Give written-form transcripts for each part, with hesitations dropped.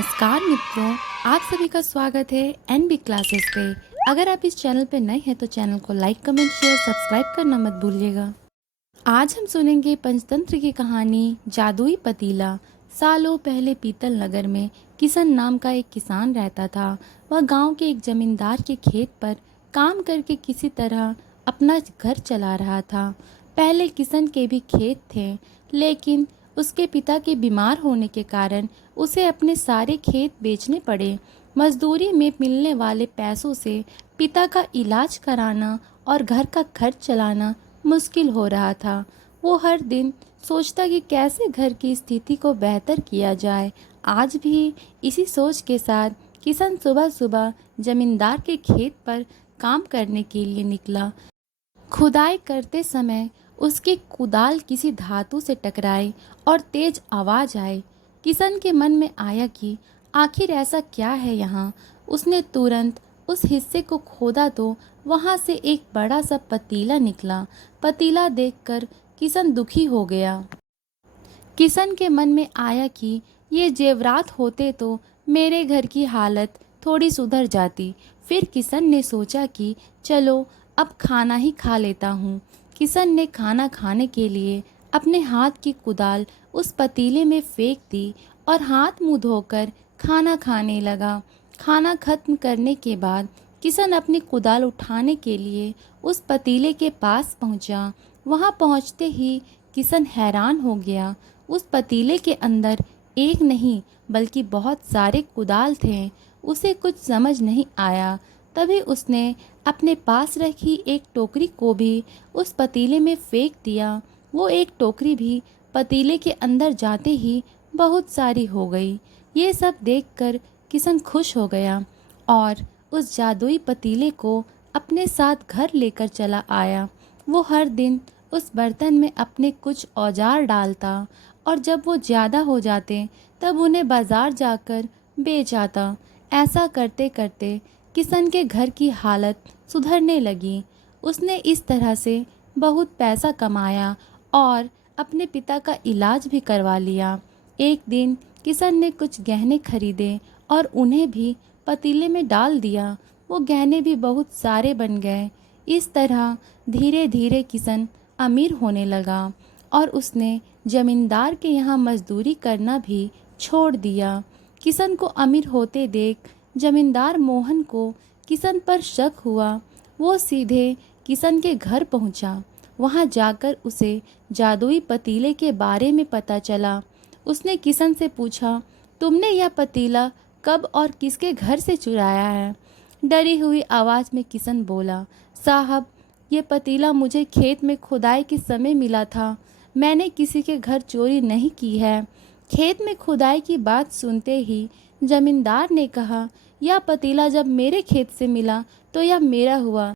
नमस्कार मित्रों, आप सभी का स्वागत है एनबी क्लासेस पे। अगर आप इस चैनल पे नए हैं तो चैनल को लाइक, कमेंट, शेयर, सब्सक्राइब करना मत भूलिएगा। आज हम सुनेंगे पंचतंत्र की कहानी जादुई पतीला। सालों पहले पीतल नगर में किशन नाम का एक किसान रहता था। वह गांव के एक जमींदार के खेत पर काम करके किसी तरह अपना घर चला रहा था। पहले किशन के भी खेत थे, लेकिन उसके पिता के बीमार होने के कारण उसे अपने सारे खेत बेचने पड़े। मजदूरी में मिलने वाले पैसों से पिता का इलाज कराना और घर का खर्च चलाना मुश्किल हो रहा था। वो हर दिन सोचता कि कैसे घर की स्थिति को बेहतर किया जाए। आज भी इसी सोच के साथ किशन सुबह सुबह जमींदार के खेत पर काम करने के लिए निकला। खुदाई करते समय उसकी कुदाल किसी धातु से टकराई और तेज आवाज आई। किशन के मन में आया कि आखिर ऐसा क्या है यहाँ। उसने तुरंत उस हिस्से को खोदा तो वहाँ से एक बड़ा सा पतीला निकला। पतीला देखकर किशन दुखी हो गया। किशन के मन में आया कि ये जेवरात होते तो मेरे घर की हालत थोड़ी सुधर जाती। फिर किशन ने सोचा कि चलो अब खाना ही खा लेता हूँ। किशन ने खाना खाने के लिए अपने हाथ की कुदाल उस पतीले में फेंक दी और हाथ मुंह धोकर खाना खाने लगा। खाना खत्म करने के बाद किशन अपनी कुदाल उठाने के लिए उस पतीले के पास पहुंचा। वहां पहुंचते ही किशन हैरान हो गया। उस पतीले के अंदर एक नहीं बल्कि बहुत सारे कुदाल थे। उसे कुछ समझ नहीं आया। तभी उसने अपने पास रखी एक टोकरी को भी उस पतीले में फेंक दिया। वो एक टोकरी भी पतीले के अंदर जाते ही बहुत सारी हो गई। ये सब देखकर किशन खुश हो गया और उस जादुई पतीले को अपने साथ घर लेकर चला आया। वो हर दिन उस बर्तन में अपने कुछ औजार डालता और जब वो ज़्यादा हो जाते तब उन्हें बाज़ार जाकर बेच आता। ऐसा करते करते किशन के घर की हालत सुधरने लगी। उसने इस तरह से बहुत पैसा कमाया और अपने पिता का इलाज भी करवा लिया। एक दिन किशन ने कुछ गहने खरीदे और उन्हें भी पतीले में डाल दिया। वो गहने भी बहुत सारे बन गए। इस तरह धीरे धीरे किशन अमीर होने लगा और उसने जमींदार के यहाँ मजदूरी करना भी छोड़ दिया। किशन को अमीर होते देख जमींदार मोहन को किशन पर शक हुआ। वो सीधे किशन के घर पहुंचा। वहां जाकर उसे जादुई पतीले के बारे में पता चला। उसने किशन से पूछा, तुमने यह पतीला कब और किसके घर से चुराया है? डरी हुई आवाज़ में किशन बोला, साहब, ये पतीला मुझे खेत में खुदाई के समय मिला था। मैंने किसी के घर चोरी नहीं की है। खेत में खुदाई की बात सुनते ही जमींदार ने कहा, यह पतीला जब मेरे खेत से मिला तो यह मेरा हुआ।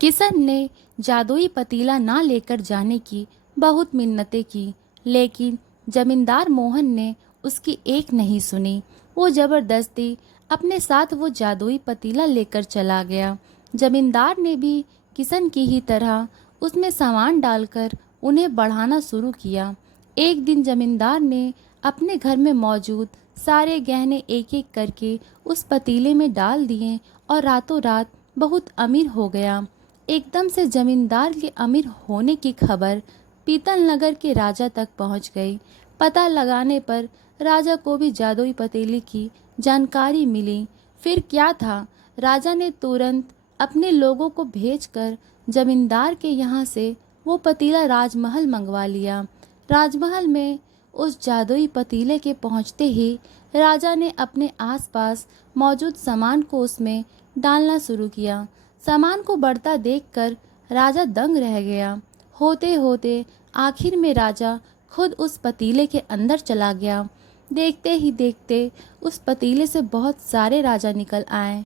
किशन ने जादुई पतीला ना लेकर जाने की बहुत मिन्नतें की, लेकिन जमींदार मोहन ने उसकी एक नहीं सुनी। वो ज़बरदस्ती अपने साथ वो जादुई पतीला लेकर चला गया। जमींदार ने भी किशन की ही तरह उसमें सामान डालकर उन्हें बढ़ाना शुरू किया। एक दिन जमींदार ने अपने घर में मौजूद सारे गहने एक एक करके उस पतीले में डाल दिए और रातों रात बहुत अमीर हो गया। एकदम से जमींदार के अमीर होने की खबर पीतल नगर के राजा तक पहुंच गई। पता लगाने पर राजा को भी जादुई पतीले की जानकारी मिली। फिर क्या था, राजा ने तुरंत अपने लोगों को भेजकर जमींदार के यहाँ से वो पतीला राजमहल मंगवा लिया। राजमहल में उस जादुई पतीले के पहुँचते ही राजा ने अपने आसपास मौजूद सामान को उसमें डालना शुरू किया। सामान को बढ़ता देखकर राजा दंग रह गया। होते होते आखिर में राजा खुद उस पतीले के अंदर चला गया। देखते ही देखते उस पतीले से बहुत सारे राजा निकल आए।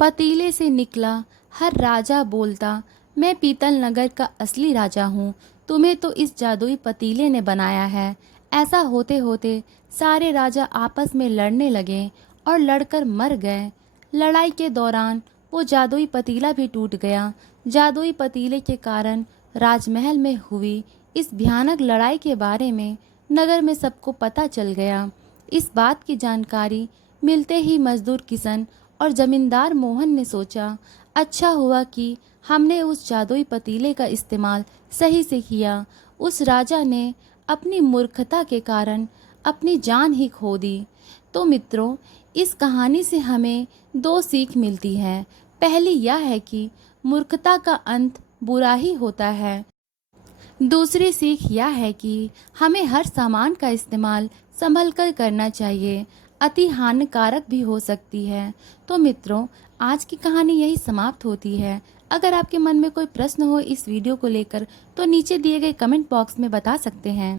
पतीले से निकला हर राजा बोलता, मैं पीतल नगर का असली राजा हूँ। तुम्हें तो इस जादुई पतीले ने बनाया है। ऐसा होते होते सारे राजा आपस में लड़ने लगे और लड़कर मर गए। लड़ाई के दौरान वो जादुई पतीला भी टूट गया। जादुई पतीले के कारण राजमहल में हुई इस भयानक लड़ाई के बारे में नगर में सबको पता चल गया। इस बात की जानकारी मिलते ही मजदूर किशन और जमींदार मोहन ने सोचा, अच्छा हुआ कि हमने उस जादुई पतीले का इस्तेमाल सही से किया। उस राजा ने अपनी मूर्खता के कारण अपनी जान ही खो दी। तो मित्रों, इस कहानी से हमें दो सीख मिलती है। पहली यह है कि मूर्खता का अंत बुरा ही होता है। दूसरी सीख यह है कि हमें हर सामान का इस्तेमाल संभल कर करना चाहिए, अति हानिकारक भी हो सकती है। तो मित्रों, आज की कहानी यही समाप्त होती है। अगर आपके मन में कोई प्रश्न हो इस वीडियो को लेकर तो नीचे दिए गए कमेंट बॉक्स में बता सकते हैं।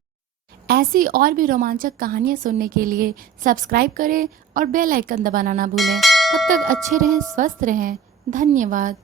ऐसी और भी रोमांचक कहानियाँ सुनने के लिए सब्सक्राइब करें और बेल आइकन दबाना ना भूलें। तब तक अच्छे रहें, स्वस्थ रहें। धन्यवाद।